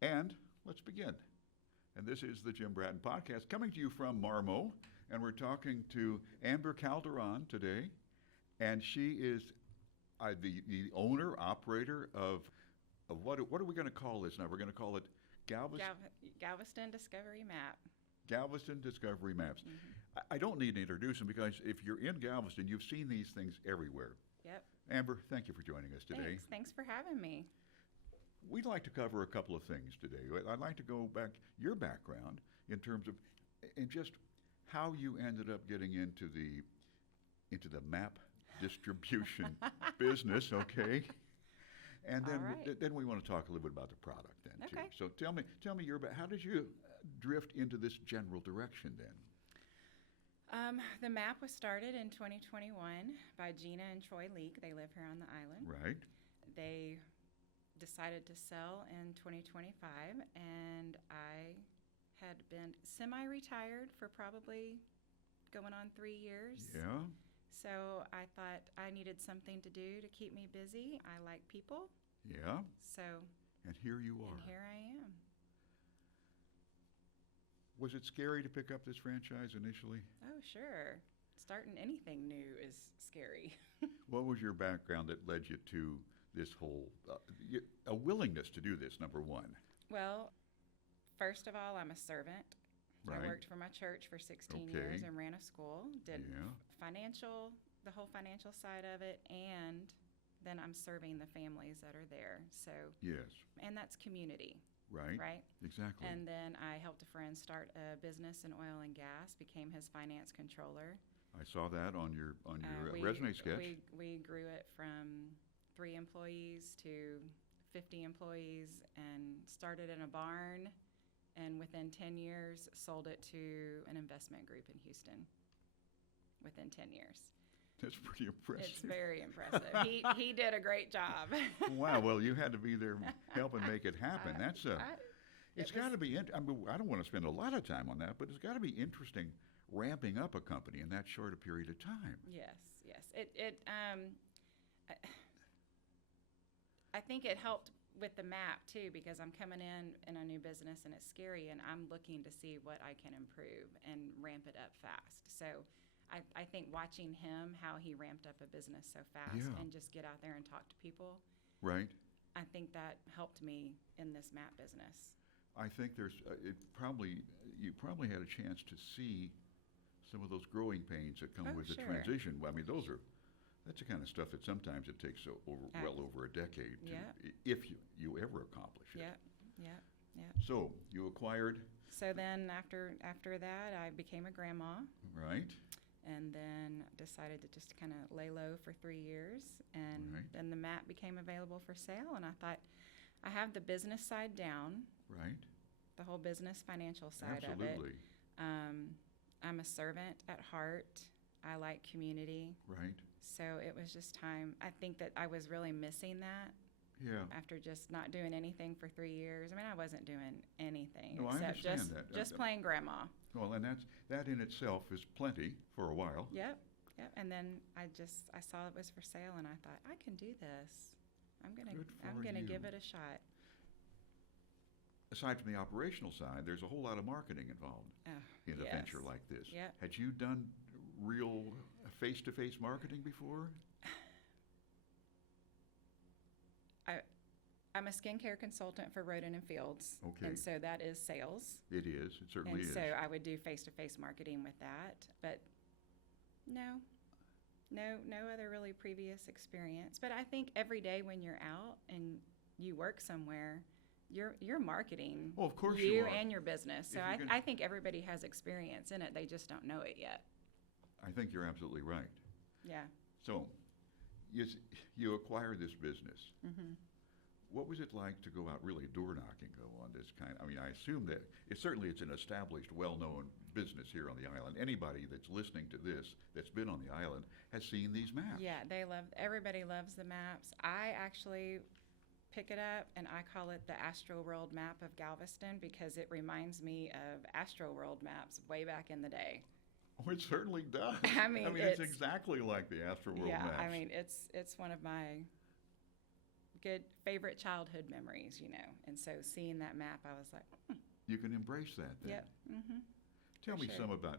And let's begin. And this is the Jim Bratton Podcast coming to you from Marmo. And we're talking to Amber Calderon today. And she is the owner, operator of what are we going to call this now? We're going to call it Galveston Discovery Map. Galveston Discovery Maps. Mm-hmm. I don't need to introduce them because if you're in Galveston, you've seen these things everywhere. Yep. Amber, thank you for joining us today. Thanks for having me. We'd like to cover a couple of things today. I'd like to go back your background in terms of and just how you ended up getting into the map distribution business, okay? And then then we want to talk a little bit about the product then too. Okay. So tell me how did you drift into this general direction then? The map was started in 2021 by Gina and Troy Leake. They live here on the island. Right. They decided to sell in 2025, and I had been semi-retired for probably going on 3 years. Yeah. So I thought I needed something to do to keep me busy. I like people. Yeah. So. And here you are. And here I am. Was it scary to pick up this franchise initially? Oh, sure. Starting anything new is scary. What was your background that led you to this whole, a willingness to do this, number one? Well, first of all, I'm a servant. Right. I worked for my church for 16 years and ran a school, did the whole financial side of it, and then I'm serving the families that are there. So yes. And that's community. Right. Right. Exactly. And then I helped a friend start a business in oil and gas, became his finance controller. I saw that on your resume sketch. We grew it from 3 employees to 50 employees and started in a barn, and within 10 years sold it to an investment group in Houston within 10 years. That's pretty impressive. It's very impressive. He did a great job. Wow. Well, you had to be there helping make it happen. It's got to be. I don't want to spend a lot of time on that, but it's got to be interesting ramping up a company in that short a period of time. Yes. I think it helped with the map too, because I'm coming in a new business and it's scary, and I'm looking to see what I can improve and ramp it up fast. So I think watching him, how he ramped up a business so fast and just get out there and talk to people. Right. I think that helped me in this map business. I think you probably had a chance to see some of those growing pains that come with the transition. I mean, that's the kind of stuff that sometimes it takes well over a decade if you ever accomplish it. Yeah. So you acquired. So then after that, I became a grandma. Right. And then decided to just kind of lay low for 3 years. And then the map became available for sale. And I thought, I have the business side down. Right. The whole business financial side of it. Absolutely. I'm a servant at heart. I like community. Right. So it was just time. I think that I was really missing that. Yeah. After just not doing anything for 3 years. I mean, I wasn't doing anything except just playing grandma. Well, and that in itself is plenty for a while. Yep. And then I saw it was for sale, and I thought, I can do this. I'm gonna give it a shot. Aside from the operational side, there's a whole lot of marketing involved in a venture like this. Yep. Had you done real face-to-face marketing before? I'm a skincare consultant for Roden & Fields. Okay. And so that is sales. It is. It certainly is. And so I would do face-to-face marketing with that. But no other really previous experience. But I think every day when you're out and you work somewhere, you're marketing. Well, of course you are. And your business. So I think everybody has experience in it. They just don't know it yet. I think you're absolutely right. Yeah. So you acquired this business. Mm-hmm. What was it like to go out really door knocking on this kind? I mean, I assume that it's an established, well-known business here on the island. Anybody that's listening to this that's been on the island has seen these maps. Yeah, everybody loves the maps. I actually pick it up and I call it the Astro World map of Galveston because it reminds me of Astro World maps way back in the day. Oh, it certainly does. I mean, it's exactly like the Astro World maps. Yeah, I mean, it's one of my good favorite childhood memories, you know. And so seeing that map, I was like, You can embrace that then. yep, mm-hmm. Tell For me sure. some about,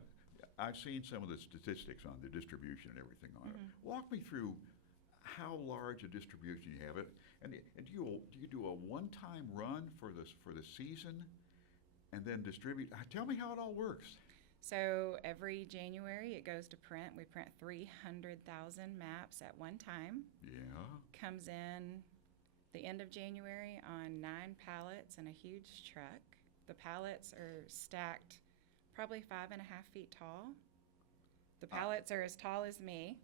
I've seen some of the statistics on the distribution and everything on it. Walk me through how large a distribution you have it, and do you do a one-time run for the season and then distribute? Tell me how it all works. So every January it goes to print. We print 300,000 maps at one time. Yeah. Comes in the end of January on 9 pallets in a huge truck. The pallets are stacked probably 5.5 feet tall. The pallets are as tall as me.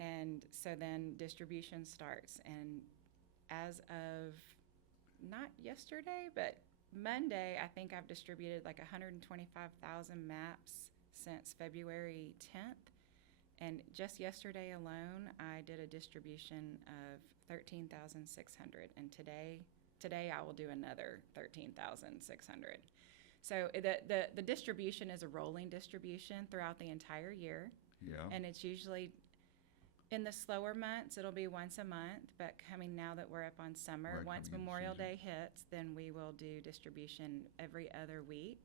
And so then distribution starts. And as of not yesterday, but Monday, I think I've distributed like 125,000 maps since February 10th. And just yesterday alone, I did a distribution of 13,600. And today I will do another 13,600. So the distribution is a rolling distribution throughout the entire year. Yeah. And it's usually in the slower months, it'll be once a month. But coming now that we're up on summer, Right, once coming into Memorial season. Day hits, then we will do distribution every other week.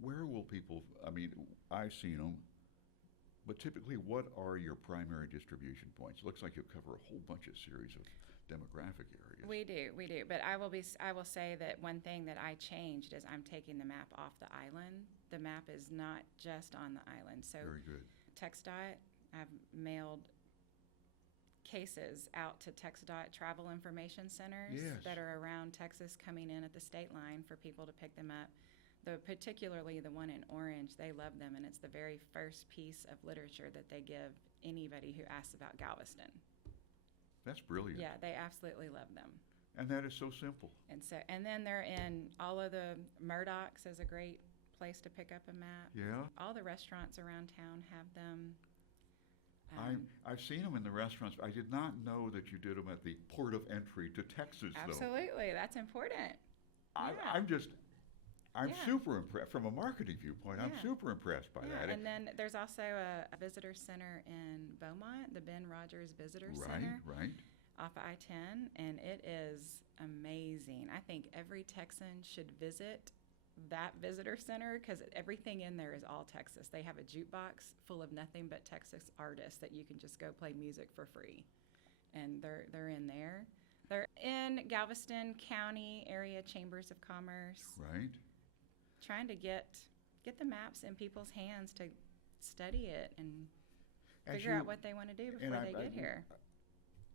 Where will people, I mean, I've seen them, but typically what are your primary distribution points? It looks like you'll cover a whole bunch of series of demographic areas. We do. But I will say that one thing that I changed is I'm taking the map off the island. The map is not just on the island. So Very good. TxDOT, I've mailed cases out to TxDOT travel information centers Yes. that are around Texas coming in at the state line for people to pick them up. Particularly the one in Orange, they love them, and it's the very first piece of literature that they give anybody who asks about Galveston. That's brilliant. Yeah, they absolutely love them. And that is so simple. And then they're in all of the Murdoch's is a great place to pick up a map. Yeah. All the restaurants around town have them. I've seen them in the restaurants. I did not know that you did them at the port of entry to Texas, though. Absolutely, that's important. I'm Yeah. super impressed from a marketing viewpoint. I'm Yeah. super impressed by that. And then there's also a visitor center in Beaumont, the Ben Rogers Visitor Center Right. off of I-10, and it is amazing. I think every Texan should visit that visitor center because everything in there is all Texas. They have a jukebox full of nothing but Texas artists that you can just go play music for free, and they're in there. They're in Galveston County Area Chambers of Commerce, Right. trying to get the maps in people's hands to study it and figure out what they want to do before they get here.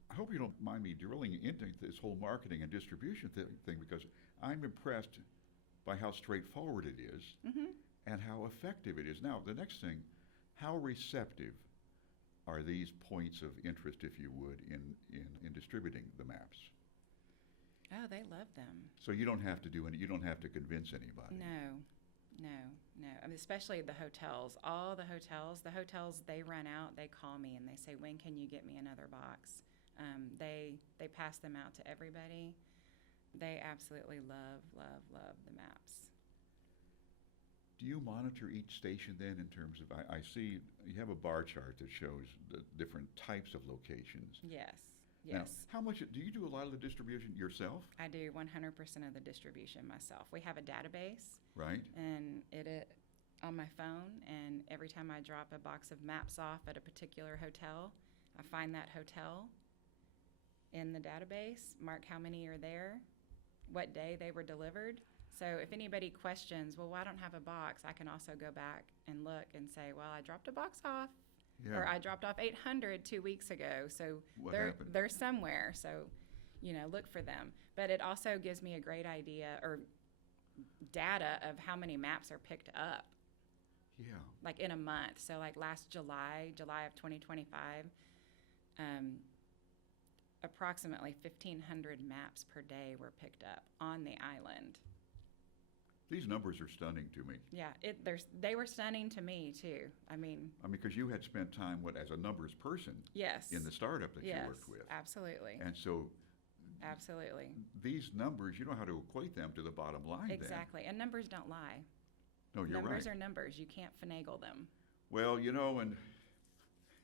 I hope you don't mind me drilling into this whole marketing and distribution thing because I'm impressed by how straightforward it is and how effective it is. Now, the next thing, how receptive are these points of interest, if you would, in distributing the maps? Oh, they love them. So you don't have to you don't have to convince anybody. No. I mean, especially the hotels. All the hotels, they run out, they call me and they say, when can you get me another box? They pass them out to everybody. They absolutely love the maps. Do you monitor each station then in terms of, I see you have a bar chart that shows the different types of locations. Yes. Now, how much, do you do a lot of the distribution yourself? I do 100% of the distribution myself. We have a database. Right. And it on my phone, and every time I drop a box of maps off at a particular hotel, I find that hotel in the database, mark how many are there, what day they were delivered. So if anybody questions, well, I don't have a box, I can also go back and look and say, well, I dropped a box off. Yeah. Or I dropped off 800 2 weeks ago, so What happened? they're somewhere. So, look for them. But it also gives me a great idea or data of how many maps are picked up, Yeah. like in a month. So, like last July of 2025, approximately 1,500 maps per day were picked up on the island. These numbers are stunning to me. Yeah, they were stunning to me too. I mean, because you had spent time, as a numbers person yes, in the startup that you yes, worked with. absolutely, And so absolutely, these numbers, you know how to equate them to the bottom line exactly. And numbers don't lie. then. No, you're Numbers right. are numbers. You can't finagle them. Well, and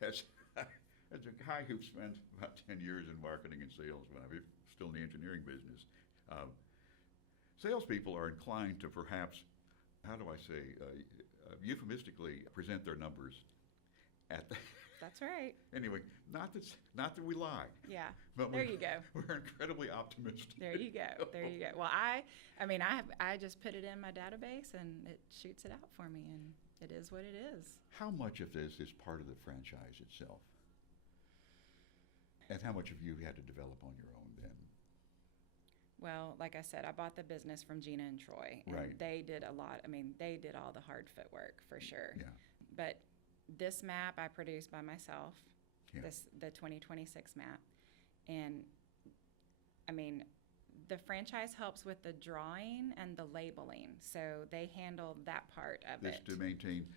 as as a guy who spent about 10 years in marketing and sales when I was still in the engineering business, salespeople are inclined to perhaps, how do I say, euphemistically present their numbers at the. That's right. Anyway, not that we lie. Yeah. But There you go. We're incredibly optimistic. There you go. There you go. Well, I mean, I just put it in my database and it shoots it out for me, and it is what it is. How much of this is part of the franchise itself? And how much have you had to develop on your own then? Well, like I said, I bought the business from Gina and Troy, and Right. they did a lot. I mean, they did all the hard footwork for sure. Yeah. But this map I produced by myself, Yeah. the 2026 map. And I mean, the franchise helps with the drawing and the labeling. So they handle that part of This it. to maintain,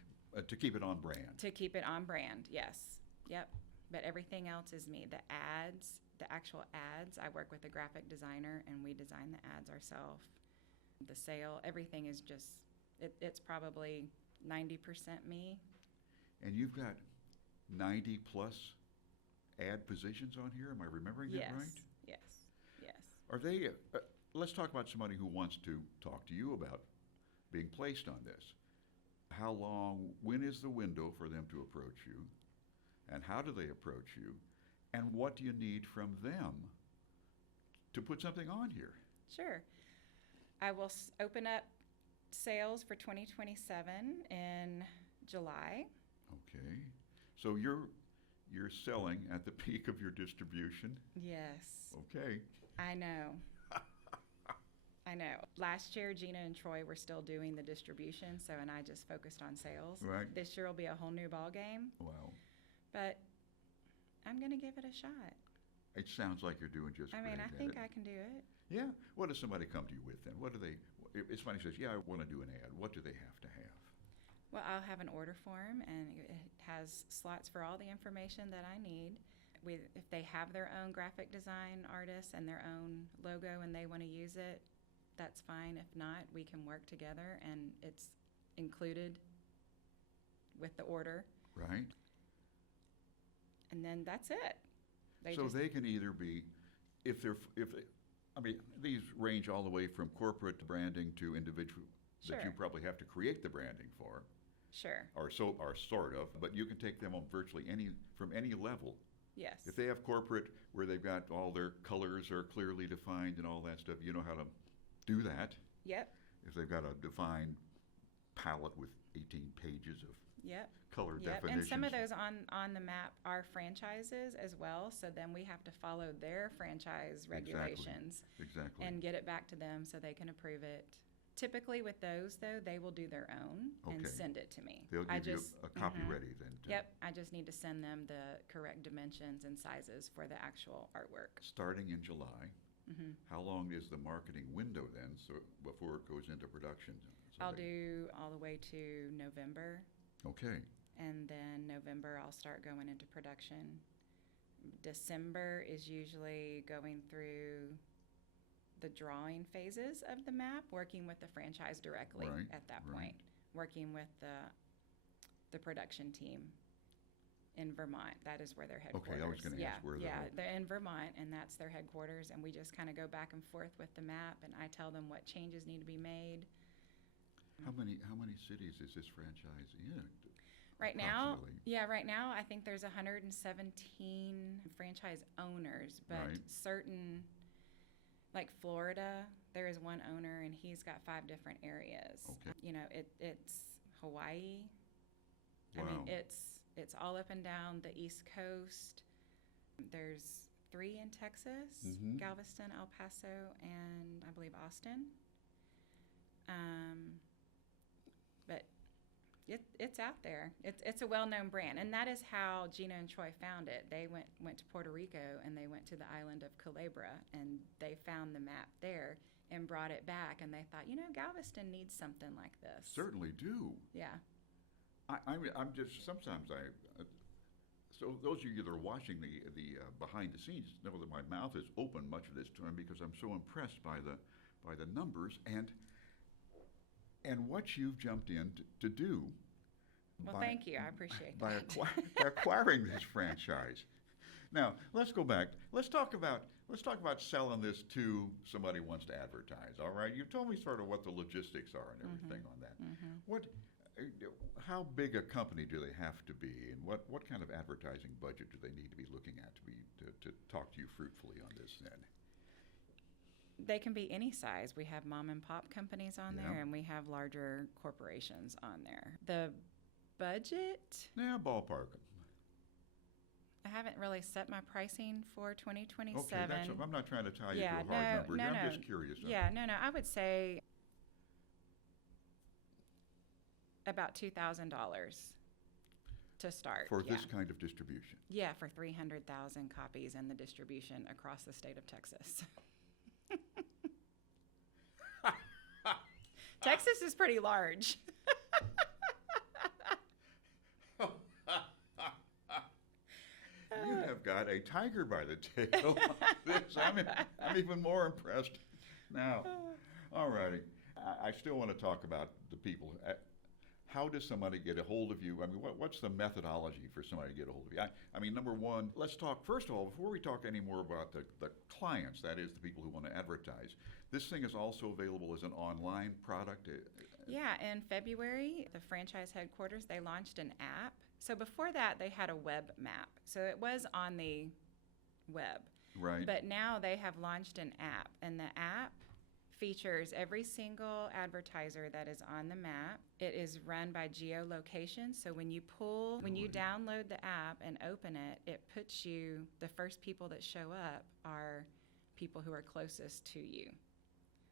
to keep it on brand. To keep it on brand, yes. Yep. But everything else is me. The ads, the actual ads, I work with a graphic designer and we design the ads ourselves. The sale, everything is just, it's probably 90% me. And you've got 90 plus ad positions on here. Am I remembering that right? Yes. Yes. Are they, let's talk about somebody who wants to talk to you about being placed on this. How long, when is the window for them to approach you? And how do they approach you? And what do you need from them to put something on here? Sure. I will open up sales for 2027 in July. Okay. So you're selling at the peak of your distribution? Yes. Okay. I know. I know. Last year, Gina and Troy were still doing the distribution, and I just focused on sales. Right. This year will be a whole new ball game, Wow. but I'm going to give it a shot. It sounds like you're doing just I great mean, I at think it. I can do it. Yeah. What does somebody come to you with then? What do they, if somebody says, yeah, I want to do an ad, what do they have to have? Well, I'll have an order form, and it has slots for all the information that I need. If they have their own graphic design artist and their own logo and they want to use it, that's fine. If not, we can work together, and it's included with the order. Right. And then that's it. They can either be, I mean, these range all the way from corporate branding to individual that you Sure. probably have to create the branding for, Sure. or sort of, but you can take them on virtually from any level. Yes. If they have corporate where they've got all their colors are clearly defined and all that stuff, you know how to do that. Yep. If they've got a defined palette with 18 pages of Yep. color Yep. definitions. And some of those on the map are franchises as well, so then we have to follow their franchise regulations Exactly. and get it back to them so they can approve it. Typically with those, though, they will do their own and Okay. send it to me. They'll I give just, you a copy mhm. ready then. Yep, I just need to send them the correct dimensions and sizes for the actual artwork. Starting in July, Hmm. how long is the marketing window then, so before it goes into production? So I'll do all the way to November, Okay. and then November I'll start going into production. December is usually going through the drawing phases of the map, working with the franchise directly Right, at that right. point, working with the production team in Vermont. That is where their headquarters. Okay, I was gonna ask where Yeah, they're in Vermont, and that's their headquarters, and we just kind of go back and forth with the map, and I tell them what changes need to be made. How many cities is this franchise in? Right now, Approximately. right now I think there's 117 franchise owners, but Right. certain, like Florida, there is one owner and he's got 5 different areas. Okay. You know, it's Hawaii. I Wow. mean, it's all up and down the East Coast. There's 3 in Texas, Mhm. Galveston, El Paso, and I believe Austin. But it's out there. It's a well-known brand, and that is how Gina and Troy found it. They went to Puerto Rico, and they went to the island of Culebra, and they found the map there and brought it back, and they thought, Galveston needs something like this. Certainly do. Yeah. I'm just, sometimes so those of you that are watching the behind the scenes know that my mouth is open much of this time because I'm so impressed by the numbers and what you've jumped in to do. Well, thank you. I appreciate by that. acquiring this franchise. Now, let's go back. Let's talk about selling this to somebody who wants to advertise. All right, you told me sort of what the logistics are and everything on that. What, how big a company do they have to be, and what kind of advertising budget do they need to be looking at to talk to you fruitfully on this? Then They can be any size. We have mom and pop companies on Yeah. there, and we have larger corporations on there. The budget, now ballpark. I haven't really set my pricing for 2027. Okay, I'm not trying to tie you Yeah, to a hard number no, here. no. I'm just curious. Yeah, no, I would say about $2,000 to start. For yeah. this kind of distribution. Yeah, for 300,000 copies and the distribution across the state of Texas. Texas is pretty large. You have got a tiger by the tail on this. I'm even more impressed now. All righty. I still want to talk about the people. How does somebody get a hold of you? I mean, what's the methodology for somebody to get a hold of you? I mean, number one, let's talk, first of all, before we talk any more about the clients, that is the people who want to advertise, this thing is also available as an online product. Yeah, in February, the franchise headquarters, they launched an app. So before that, they had a web map. So it was on the web. Right. But now they have launched an app, and the app features every single advertiser that is on the map. It is run by geolocation. So when you download the app and open it, it puts you, the first people that show up are people who are closest to you,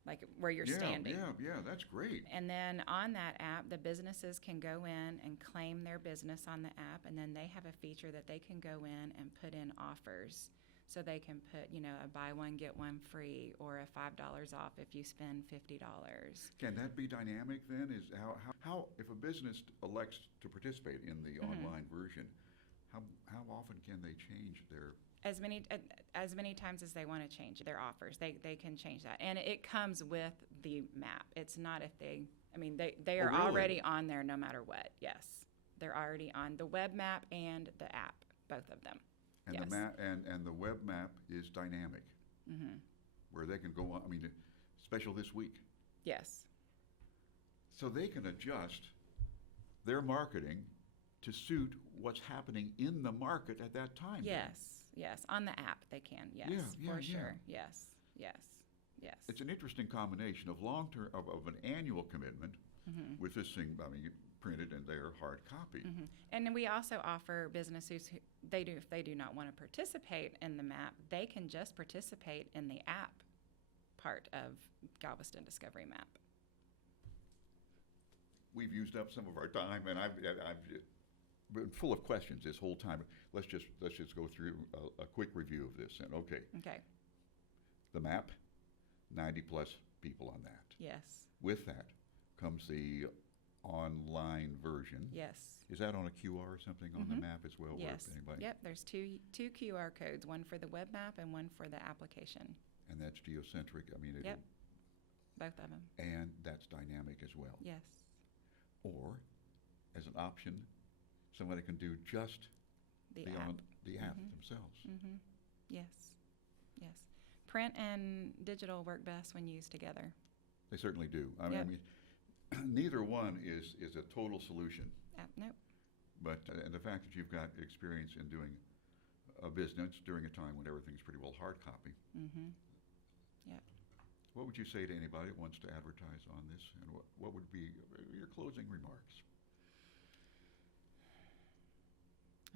like where you're standing. Yeah, that's great. And then on that app, the businesses can go in and claim their business on the app, and then they have a feature that they can go in and put in offers. So they can put, a buy one, get one free, or a $5 off if you spend $50. Can that be dynamic then? Is how if a business elects to participate in the online version, how often can they change their as many times as they want to change their offers? They can change that, and it comes with the map. It's not if they are really? already on there no matter what. Yes, they're already on the web map and the app, both of them. and yes. the map and the web map is dynamic, where they can go on. I mean, special this week, Yes. so they can adjust their marketing to suit what's happening in the market at that time. Yes, on the app they can. Yes, Yeah, for yeah. sure. Yes. It's an interesting combination of long-term of an annual commitment with this thing. I mean, printed and their hard copy. And then we also offer businesses who if they do not want to participate in the map, they can just participate in the app part of Galveston Discovery Map. We've used up some of our time, and I've been full of questions this whole time. Let's just go through a quick review of this. And okay, the map, 90 plus people on that. Yes. With that comes the online version. Yes. Is that on a QR or something on the map as well? Yes. Where anybody? Yep. There's two QR codes, one for the web map and one for the application. And that's geocentric. I mean, Yep. Both of them. and that's dynamic as well. Yes. Or, as an option, somebody can do just The app themselves. Yes. Print and digital work best when used together. They certainly do. I Yep. mean, neither one is a total solution. Nope. But and the fact that you've got experience in doing a business during a time when everything's pretty well hard copy. Yep. What would you say to anybody that wants to advertise on this, and what would be your closing remarks?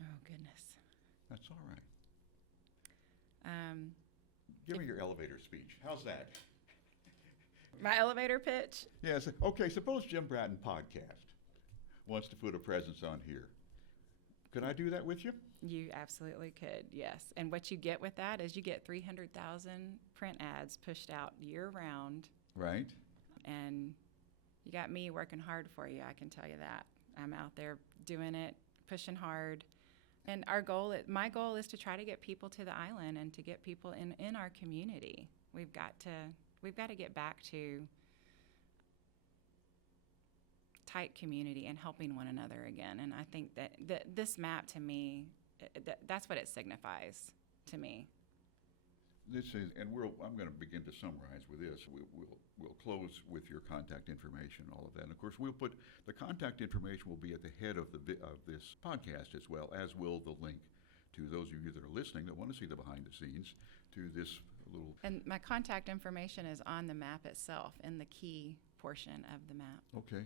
Oh, goodness. That's all right. Give me your elevator speech. How's that? My elevator pitch? Yes. Okay, suppose Jim Bratton podcast wants to put a presence on here. Could I do that with you? You absolutely could, yes. And what you get with that is you get 300,000 print ads pushed out year-round. Right. And you got me working hard for you, I can tell you that. I'm out there doing it, pushing hard. And my goal is to try to get people to the island and to get people in our community. We've got to get back to tight community and helping one another again. And I think that this map to me that's what it signifies to me. This is, and I'm going to begin to summarize with this. We'll close with your contact information, all of that. And of course, we'll put the contact information will be at the head of this podcast as well, as will the link to those of you that are listening that want to see the behind the scenes to this little. And my contact information is on the map itself, in the key portion of the map. Okay,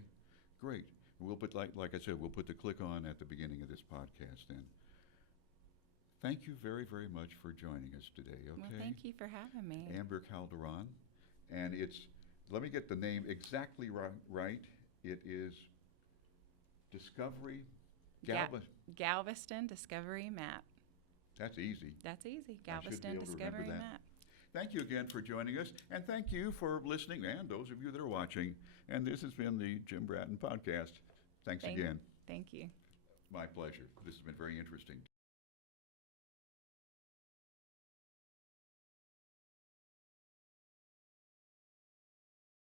great. We'll put, like I said, we'll put the click on at the beginning of this podcast then. Thank you very, very much for joining us today, okay? Well, thank you for having me. Amber Calderon. And let me get the name exactly right. It is Discovery, Galveston Discovery Map. That's easy. That's easy. I should be Galveston able to remember Discovery that. Map. Thank you again for joining us, and thank you for listening, and those of you that are watching. And this has been the Jim Bratton Podcast. Thanks again. Thank you. My pleasure. This has been very interesting.